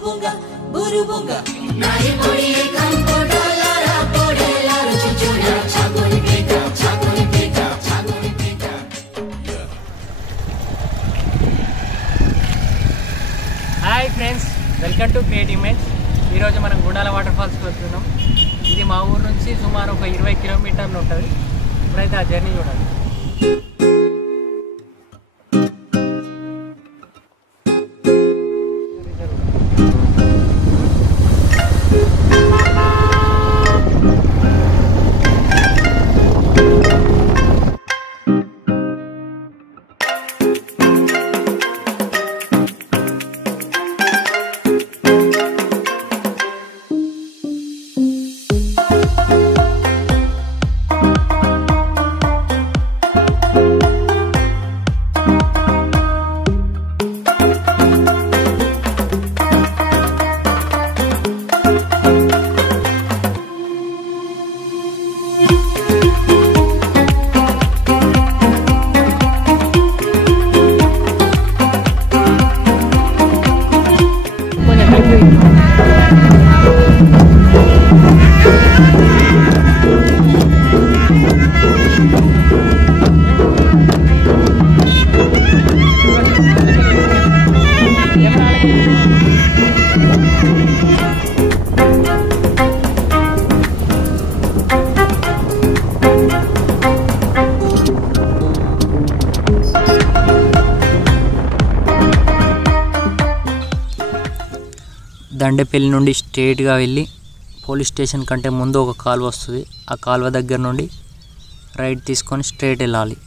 burubunga burubunga nari podiye kanko dollara podelaru chuchura chagoni pita Hi friends, welcome to creativeminds. ఈ రోజు మనం Gundala water falls కి వెళ్తున్నాం. ఇది మా ఊరు నుంచి సుమారు ఒక 20 కిలోమీటర్లు ఉంటుంది. ఇప్పుడైతే ఆ జర్నీ చూడాలి. దండేపల్లి నుండి స్ట్రేట్గా వెళ్ళి పోలీస్ స్టేషన్ కంటే ముందు ఒక కాలువ వస్తుంది. ఆ కాలువ దగ్గర నుండి రైట్ తీసుకొని స్ట్రేట్ వెళ్ళాలి.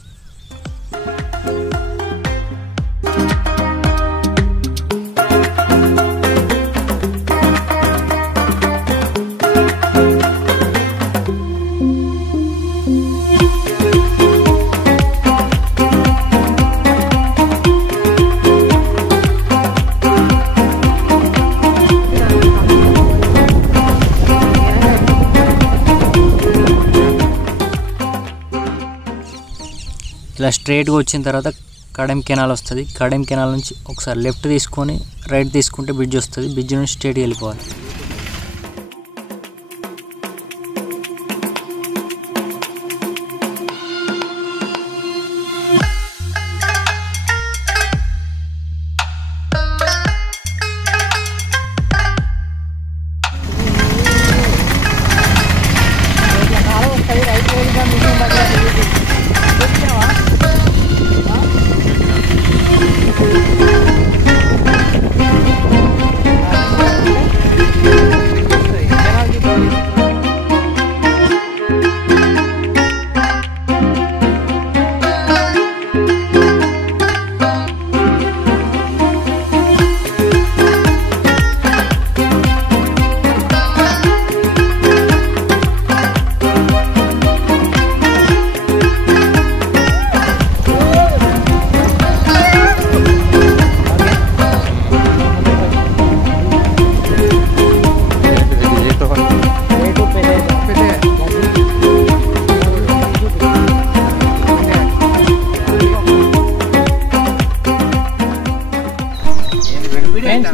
ఇలా స్ట్రైట్గా వచ్చిన తర్వాత కడెం కెనాల్ వస్తుంది. కడెం కెనాల్ నుంచి ఒకసారి లెఫ్ట్ తీసుకొని రైట్ తీసుకుంటే బ్రిడ్జ్ వస్తుంది. బ్రిడ్జ్ నుంచి స్ట్రైట్గా వెళ్ళిపోవాలి.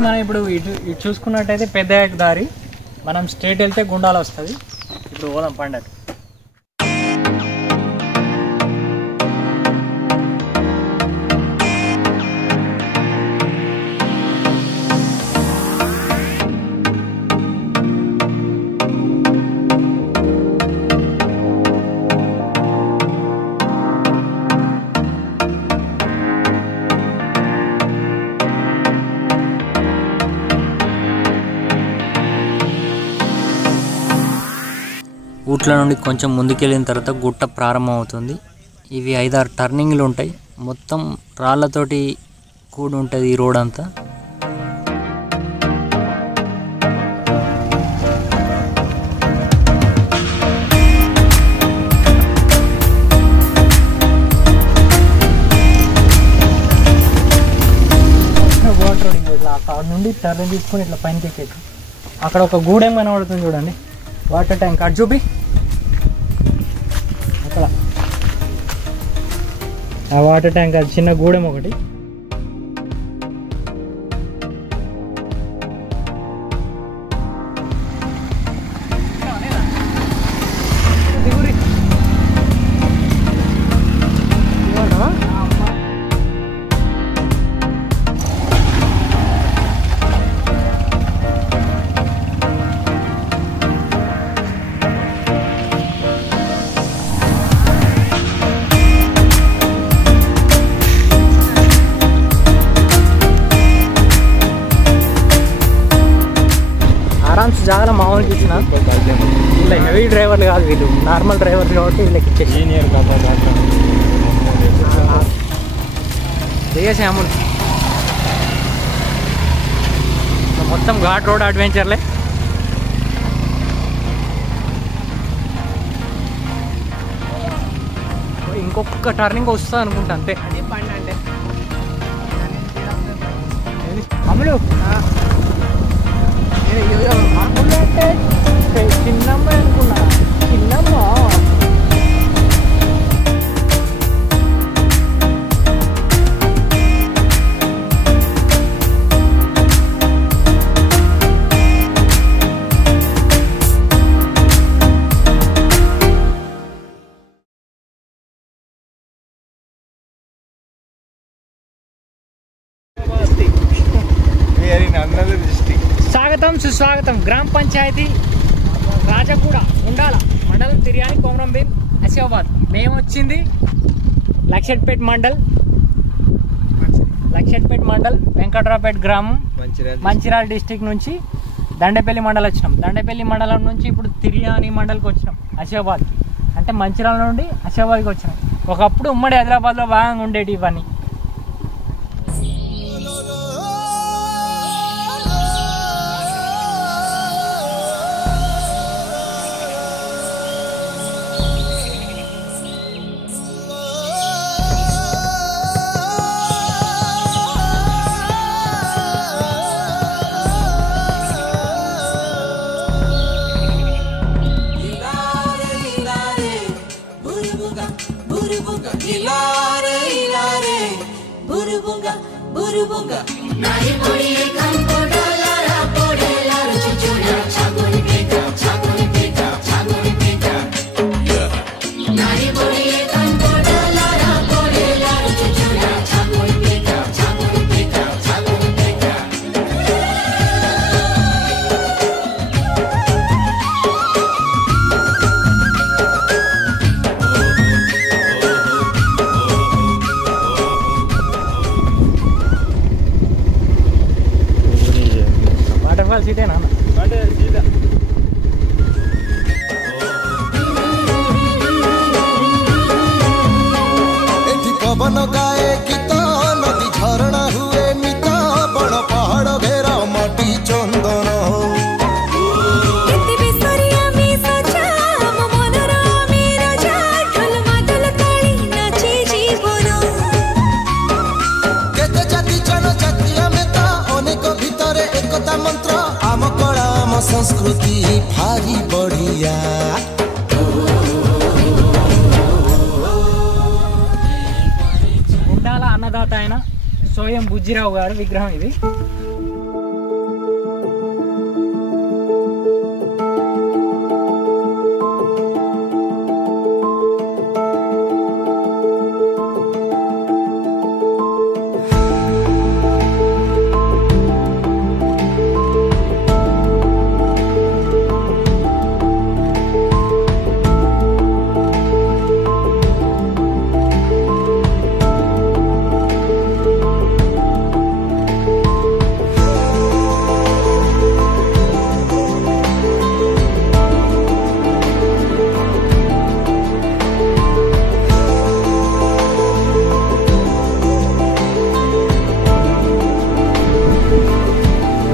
మనం ఇప్పుడు ఇటు చూసుకున్నట్టయితే పెద్ద దారి, మనం స్ట్రేట్ వెళ్తే గుండాల వస్తుంది. ఇప్పుడు పోదాం పండగ. ఊట్ల నుండి కొంచెం ముందుకెళ్ళిన తర్వాత గుట్ట ప్రారంభం అవుతుంది. ఇవి 5-6 టర్నింగ్లు ఉంటాయి. మొత్తం రాళ్ళతోటి కూడి ఉంటుంది ఈ రోడ్ అంతా. వాటర్ ఇట్లా అక్కడ నుండి టర్న్ తీసుకొని ఇట్లా పైనకి ఎక్కేది. అక్కడ ఒక గూడెం కనబడుతుంది చూడండి, వాటర్ ట్యాంక్. అటు చూపి అక్కడ ఆ వాటర్ ట్యాంక్, అది చిన్న గూడెం ఒకటి. ఆరామ్స్ జాగా మామూలుకి ఇచ్చిన వీళ్ళ హెవీ డ్రైవర్లు కాదు, వీళ్ళు నార్మల్ డ్రైవర్లు కాబట్టి వీళ్ళకి ఇచ్చేసి దిగేసాము. మొత్తం ఘాట్ రోడ్ అడ్వెంచర్లే. ఇంకొక టర్నింగ్ వస్తా అనుకుంటా అంతే. అది బండి అంటే అమ్ములు అమ్ములు అంటే చిన్నమ్మ అనుకున్నా. చిన్నమ్మ స్వాగతం సుస్వాగతం. గ్రామ పంచాయతీ రాజగూడ గుండాల మండలం తిర్యాని కొమరం భీం ఆసిఫాబాద్. మేము వచ్చింది లక్షట్పేట్ మండల్ వెంకట్రావుపేట గ్రామం మంచిర్యాల డిస్టిక్ నుంచి దండేపల్లి మండల్ వచ్చినాం. దండేపల్లి మండలం నుంచి ఇప్పుడు తిర్యాని మండల్కి వచ్చినాం ఆసిఫాబాద్కి. అంటే మంచిర్యాల నుండి ఆసిఫాబాద్కి వచ్చినాం. ఒకప్పుడు ఉమ్మడి హైదరాబాద్లో బాగా ఉండేవి ఇవన్నీ. వాటర్ఫాల్స్ ఇదేనా? पवन गाए गीत नदी झरणा हुए मित बड़ पहाड़ घेरा माटी चंदन केते जाति जनजाति में तो अनेक भितरे एकता मंत्र आम कला आम संस्कृति भारी बढ़िया అన్నదాత అయిన సోయం బుజ్జిరావు గారు విగ్రహం ఇది.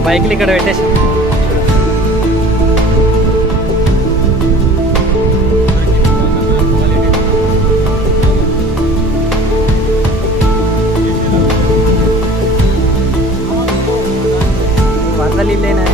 బైక్లు ఇక్కడ పెట్టేసి వరదలు ఇల్లేనా.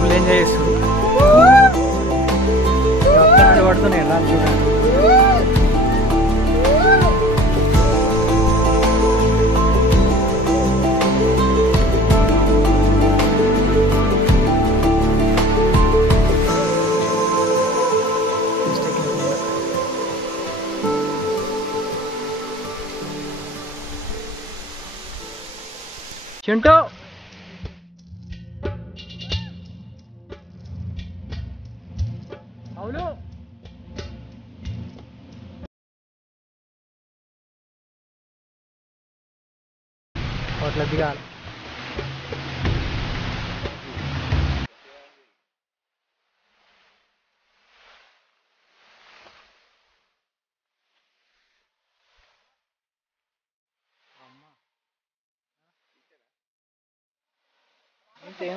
ఫుల్ ఎంజాయ్ చేస్తుంది. పడుతున్నాయి రా చూడండి. చింటూ అవును అట్లా దిగాలి. అంతే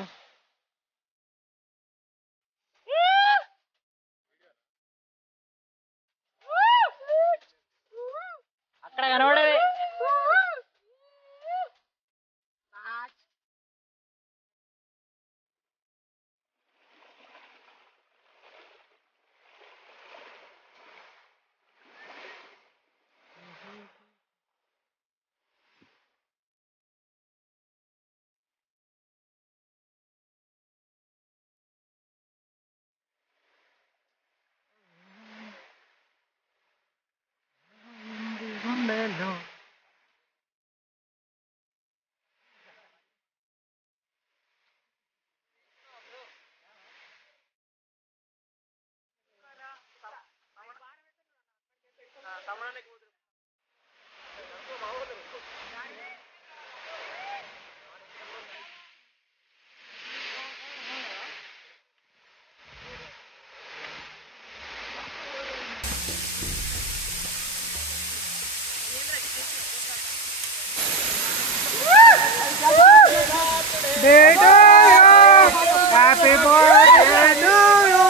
అక్కడ కనబడేది హ్యాపీ బర్త్డే టు యు